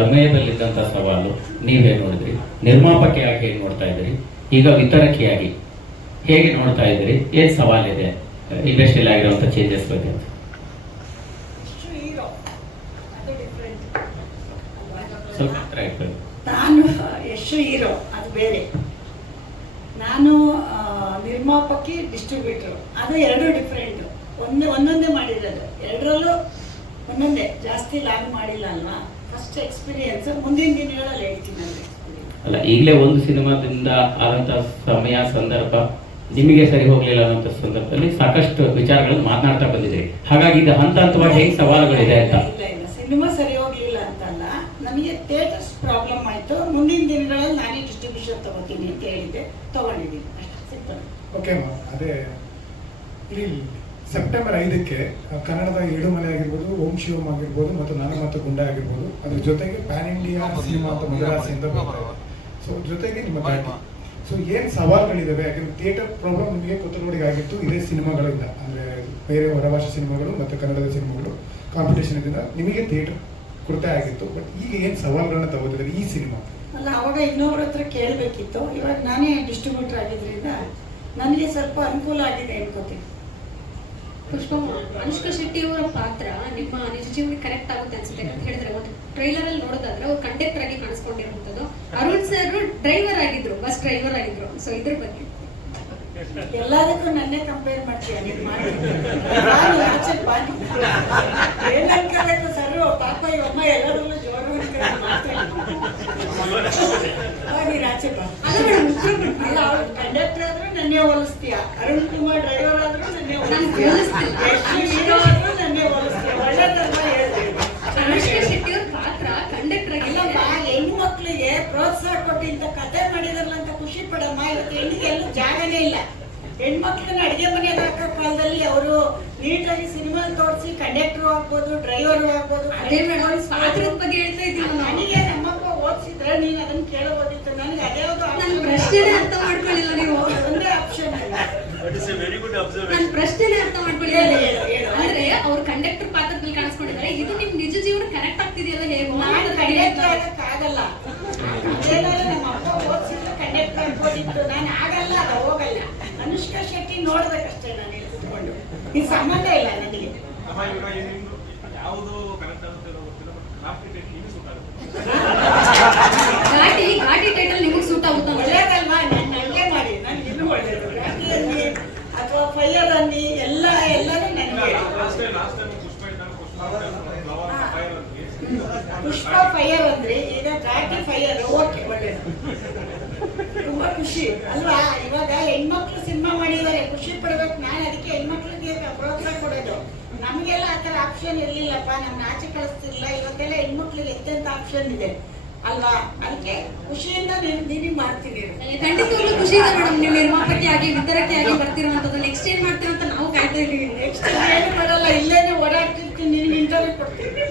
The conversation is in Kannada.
ಸಮಯದಲ್ಲಿದ್ದಂಥ ಸವಾಲು ನೀವೇ ನೋಡಿದ್ರಿ. ನಿರ್ಮಾಪಕಿಯಾಗಿ ಹೇಗೆ ನೋಡ್ತಾ ಇದ್ದೀರಿ? ಈಗ ವಿತರಕಿಯಾಗಿ ಹೇಗೆ ನೋಡ್ತಾ ಇದ್ದೀರಿ? ಏನ್ ಸವಾಲಿದೆ? ಇಂಡಸ್ಟ್ರಿಯಲ್ಲಿ ಆಗಿರುವಂತ ಚೇಂಜಸ್ ಬಗ್ಗೆ. ನಾನು ಎಷ್ಟು ಹೀರೋ, ಅದು ಬೇರೆ. ನಾನು ನಿರ್ಮಾಪಕಿ ಡಿಸ್ಟ್ರಿಬ್ಯೂಟರ್ ಅದು ಎರಡು ಡಿಫ್ರೆಂಟ್ ಒಂದೇ, ಒಂದೊಂದೇ ಮಾಡಿರೋದು. ಎರಡರಲ್ಲೂ ಒಂದೊಂದೇ. ಜಾಸ್ತಿ ಲಾಗ್ ಮಾಡಿಲ್ಲ ಅಲ್ವಾ? ಫಸ್ಟ್ ಎಕ್ಸ್ಪೀರಿಯನ್ಸ್ ಮುಂದಿನ ದಿನಗಳಲ್ಲಿ ಹೇಳ್ತೀನಿ ಅಲ್ಲ ಈಗಲೇ ಒಂದು ಸಿನಿಮಾದಿಂದ ಆದಂಥ ಸಮಯ ಸಂದರ್ಭ ನಿಮಗೆ ಸರಿ ಹೋಗಲಿಲ್ಲ ಅನ್ನೋಂಥ ಸಂದರ್ಭದಲ್ಲಿ ಸಾಕಷ್ಟು ವಿಚಾರಗಳನ್ನು ಮಾತನಾಡ್ತಾ ಬಂದಿದೆ ಹಾಗಾಗಿ ಇದು ಹಂತ ಹಂತವಾಗಿ ಹೇಗೆ ಸವಾಲುಗಳಿದೆ ಅಂತ? ಇಲ್ಲ ಇಲ್ಲ ಸಿನಿಮಾ ಸರಿ ಹೋಗ್ಲಿಲ್ಲ ಅಂತಲ್ಲ ನಮಗೆ ಥಿಯೇಟರ್ಸ್ ಪ್ರಾಬ್ಲಮ್ ಆಯಿತು. ಮುಂದಿನ ದಿನಗಳಲ್ಲಿ ನಾನೇ ಡಿಸ್ಟ್ರಿಬ್ಯೂಷನ್ ತಗೋತೀನಿ ಅಂತ ಹೇಳಿದ್ದೆ. ತಗೊಂಡಿದ್ದೀನಿ. ಅಷ್ಟೇ ಸಿಗ್ತದೆ ಓಕೆ ಅಮ್ಮ ಅದೇ ಇಲ್ಲಿ ಸೆಪ್ಟೆಂಬರ್ ಐದಕ್ಕೆ ಕನ್ನಡದ ಕನ್ನಡದ ಏಳುಮಲೆ ಆಗಿರ್ಬೋದು ಓಂ ಶಿವಮ್ ಆಗಿರ್ಬೋದು ಮತ್ತು ನಾನು ಮತ್ತು ಗುಂಡ ಆಗಿರ್ಬೋದು ಅದ್ರ ಜೊತೆಗೆ ಪ್ಯಾನ್ ಇಂಡಿಯಾ ಸಿನಿಮಾ ಅಂತ ಮದ್ರಾಸಿಯಿಂದ ಬರ್ತಾ ಇದೆ. ಸೊ ಜೊತೆಗೆ ನಿಮ್ಮ ಬ್ಯಾಟಿ ಸೊ ಏನು ಸವಾಲುಗಳಿದಾವೆ? ಯಾಕಂದ್ರೆ ಥಿಯೇಟರ್ ಪ್ರಾಬ್ಲಮ್ ನಿಮಗೆ ಕೊತ್ತಲೋಡಿಗೆ ಆಗಿತ್ತು ಇದೇ ಸಿನಿಮಾಗಳಿಂದ. ಅಂದರೆ ಬೇರೆ ಹೊರಭಾಷೆ ಸಿನಿಮಾಗಳು ಮತ್ತು ಕನ್ನಡದ ಸಿನಿಮಾಗಳು ಕಾಂಪಿಟೇಷನ್ ಇದ್ದಿಂದ ನಿಮಗೆ ಥಿಯೇಟರ್ ಕೊರತೆ ಆಗಿತ್ತು. ಬಟ್ ಈಗ ಏನು ಸವಾಲುಗಳನ್ನ ತಗೋತಿದ್ದಾರೆ ಈ ಸಿನಿಮಾ? ಅಲ್ಲ ಅವಾಗ ಇನ್ನೊಬ್ರ ಹತ್ರ ಕೇಳಬೇಕಿತ್ತು. ಇವಾಗ ನಾನೇ ಡಿಸ್ಟ್ರಿಬ್ಯೂಟರ್ ಆಗಿದ್ರಿಂದ ನನಗೆ ಸ್ವಲ್ಪ ಅನುಕೂಲ ಆಗಿದೆ ಅನ್ಕೋತೀನಿ. ಅನುಷ್ಕಾ ಶೆಟ್ಟಿ ಅವರ ಪಾತ್ರ ನಿಮ್ಮ ನಿಜ ಜೀವನ ಕರೆಕ್ಟ್ ಆಗುತ್ತೆ ಅನ್ಸುತ್ತೆ ಅಂತ ಹೇಳಿದ್ರೆ, ಒಂದು ಟ್ರೈಲರ್ ಅಲ್ಲಿ ನೋಡೋದಾದ್ರೆ ಅವ್ರು ಕಂಡಕ್ಟರ್ ಆಗಿ ಕಾಣಿಸ್ಕೊಂಡಿರುವಂತದ್ದು ಅರುಣ್ ಸರ್ ಡ್ರೈವರ್ ಆಗಿದ್ರು ಬಸ್ ಡ್ರೈವರ್ ಆಗಿದ್ರು. ಸೊ ಇದ್ರ ಬಗ್ಗೆ. ಎಲ್ಲದಕ್ಕೂ ನನ್ನೇ ಕಂಪೇರ್ ಮಾಡ್ತೀಯ, ನೀನು ಆಚೆ ಬಾನಿ ಏನ್ ಅನ್ಕೋಬೇಕು ಸರ್ ಪಾಪ ಅಮ್ಮ ಎಲ್ಲರಲ್ಲೂ ಜೋರು ಅನ್ಕೊಂಡು ಮಾಡ್ತೀನಿ ಅವಾಗ ನೀನು ಆಚೆ ಬಾ ಅಲ್ಲ ಮೇಡಮ್ ಉತ್ತರ ಅಲ್ಲ ಅವ್ರು ಕಂಡಕ್ಟರ್ ಆದ್ರೂ ನನ್ನೇ ಹೋಲಿಸ್ತೀಯ? ಅರುಣ್ ಕುಮಾರ್ ಡ್ರೈವರ್ ಆದ್ರೂ ನನ್ನೇ ನಾನ್ ಹೋಲಿಸ್ತೀಯ. ಎಷ್ಟು ಹೀರೋ ಆದ್ರೂ ನನ್ನೇ ಹೋಲಿಸ್ತೀಯ? ಒಳ್ಳೇದಲ್ವಾ ಹೇಳ್ತೀನಿ ಅನುಷ್ಕಾ ಶೆಟ್ಟಿ ಪಾತ್ರ ಕಂಡಕ್ಟರ್ ಹೆಣ್ಣು ಮಕ್ಕಳಿಗೆ ಪ್ರೋತ್ಸಾಹ ಕೊಟ್ಟು ಇಂಥ ಕತೆ ಮಾಡಿದಾರಲ್ಲ ಅಂತ ಖುಷಿ ಪಡಮ್ಮ. ಇವತ್ತು ಹೆಣ್ಣಿಗೆ ಎಲ್ಲೂ ಜಾಗನೇ ಇಲ್ಲ. ಹೆಣ್ಮಕ್ಳನ್ನ ಅಡಿಗೆ ಮನೆ ಹಾಕೋ ಕಾಲದಲ್ಲಿ ಅವರು ನೀಟಾಗಿ ಸಿನಿಮಾ ತೋರಿಸಿ ಕಂಡಕ್ಟರ್ ಆಗ್ಬೋದು ಡ್ರೈವರ್ ಆಗ್ಬೋದು ಅದೇ ಪಾತ್ರದ ಬಗ್ಗೆ ಹೇಳ್ತಾ ಇದ್ದೀನಿ ನಾನು ನನಗೆ ನಮ್ಮಪ್ಪ ಓದಿಸಿದ್ರೆ ನೀನು ಅದನ್ನ ಕೇಳಬಹುದಿತ್ತು. ನನಗೆ ನನ್ನ ಪ್ರಶ್ನೆನೇ ಅರ್ಥ ಮಾಡ್ಕೊಳ್ಳಿಲ್ಲ ನೀವು. ನನ್ನ ಪ್ರಶ್ನೆ ಪ್ರಶ್ನೆನೇ ಅರ್ಥ ಮಾಡ್ಕೊಳ್ಳಿ. ಅಂದ್ರೆ ಅವ್ರು ಕಂಡಕ್ಟರ್ ಪಾತ್ರದಲ್ಲಿ ಕಾಣಿಸ್ಕೊಂಡಿದ್ದಾರೆ. ಇದು ನಿಮ್ ನಿಜ ಜೀವನ ಕನೆಕ್ಟ್ ಆಗ್ತಿದೆಯಲ್ಲ ಹೇಗೆ? ನಾನು ಕಂಡಕ್ಟರ್ ಆಗ್ಬೋದಿತ್ತು ನಾನು ಆಗಲ್ಲ ಅದು ಹೋಗಲ್ಲ. ಅನುಷ್ಕಾ ಶೆಟ್ಟಿ ನೋಡ್ಬೇಕಷ್ಟೇ ನಾನು ಇಲ್ಲಿ ಕುತ್ಕೊಂಡು ಇದು ಸಂಬಂಧ ಇಲ್ಲ ನನಗೆ. ಯಾವುದು ಕರೆಕ್ಟ್ ಆಗುತ್ತೆ ಪುಷ್ಪ ಫೈಯರ್ ಅಂದ್ರೆ ಈಗ ಘಾಟಿ ಫೈಯರ್ ಓಕೆ ಒಳ್ಳೇದು. ತುಂಬಾ ಖುಷಿ. ಅಲ್ವಾ? ಇವಾಗ ಹೆಣ್ಮಕ್ಳು ಸಿನಿಮಾ ಮಾಡಿದ್ದಾರೆ ಖುಷಿ ಪಡ್ಬೇಕು. ನಾನು ಅದಕ್ಕೆ ಹೆಣ್ಮಕ್ಳಿಗೆ ಪ್ರೋತ್ಸಾಹ ಕೊಡೋದು. ನಮಗೆಲ್ಲ ಆ ಥರ ಆಪ್ಷನ್ ಇರ್ಲಿಲ್ಲಪ್ಪ. ನಮ್ಮ ಆಚೆ ಕಳಿಸ್ತಿಲ್ಲ. ಇವತ್ತೆಲ್ಲ ಹೆಣ್ಮಕ್ಳಿಗೆ ಎಷ್ಟಂತ ಆಪ್ಷನ್ ಇದೆ. ಅಲ್ವಾ? ಅದಕ್ಕೆ ಖುಷಿಯಿಂದ ನೀವು ನೀನು ಮಾಡ್ತೀನಿ ಖಂಡಿತವಾಗ್ಲೂ ಖುಷಿ ಇದೆ ಮೇಡಮ್ ನೀವು ನಿರ್ಮಾಪಕಿಯಾಗಿ ವಿತರಕಿಯಾಗಿ ಬರ್ತಿರುವಂತದ್ದು ನೆಕ್ಸ್ಟ್ ಏನ್ ಮಾಡ್ತೀರ ಅಂತ ನಾವು ಕಾಯ್ತಾ ಇದೀವಿ ನೆಕ್ಸ್ಟ್ ಏನು ಮಾಡಲ್ಲ ಇಲ್ಲೇನೆ ಓಡಾಡ್ತಿರ್ತೀನಿ ನೀನು ಇಂಟರ್ವ್ಯೂ ಕೊಡ್ತೀನಿ